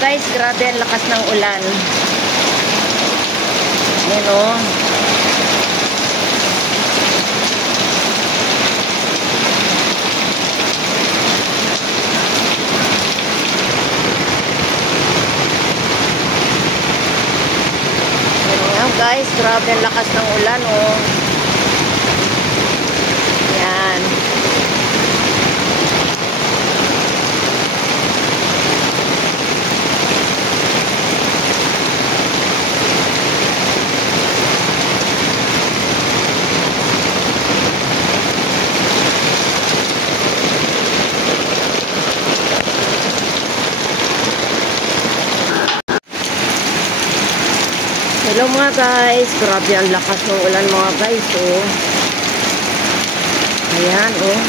guys, grabe ang lakas ng ulan. Ayan o. Ayan guys, grabe ang lakas ng ulan o. Ayan. Hello mga guys, grabe ang lakas ng ulan mga guys oh. Ayan oh.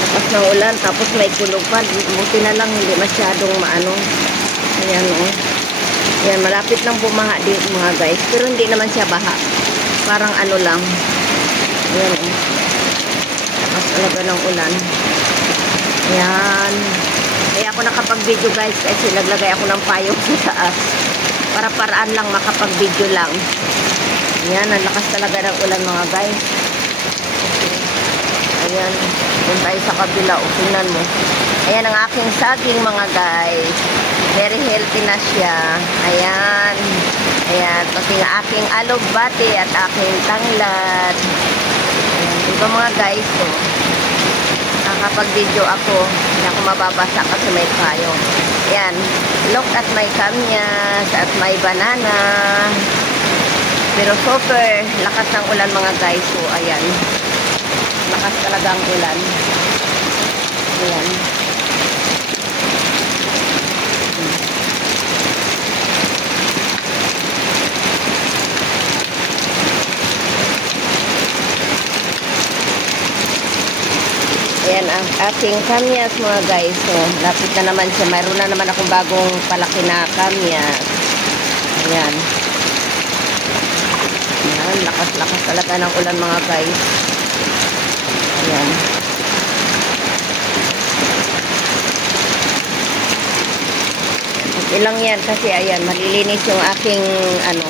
Lakas ng ulan tapos may kulog pa. Buti na lang hindi masyadong maano. Ayan oh. Ayan, malapit lang bumaha din mga guys. Pero hindi naman siya baha. Parang ano lang. Ayan oh. Lakas talaga ng ulan. Ayan. Kaya ako nakapag-video guys kasi naglagay ako ng payong sa taas. Para-paraan lang makapag-video lang. Ayan, ang lakas talaga ng ulan mga guys. Ayan, kung tayo sa kabila, tingnan mo. Ayan ang aking saging mga guys. Very healthy na siya. Ayan. Ayan, pati ang aking alugbati at aking tanglad. Ayan, diba mga guys, oh. Nakapag-video ako, hindi ako mababasa kasi may payong. Ayan, look at my kamyas at my banana. Pero super lakas ng ulan mga guys. So, ayan. Lakas talaga ang ulan. Ayan. Ayan ang aking kamyas mga guys. So, lapit na naman siya. Mayroon na naman akong bagong palaki na kamyas. Ayan. Ayan. Lakas-lakas talaga ng ulan mga guys. Ayan. Okay lang yan kasi ayan, malilinis yung aking ano,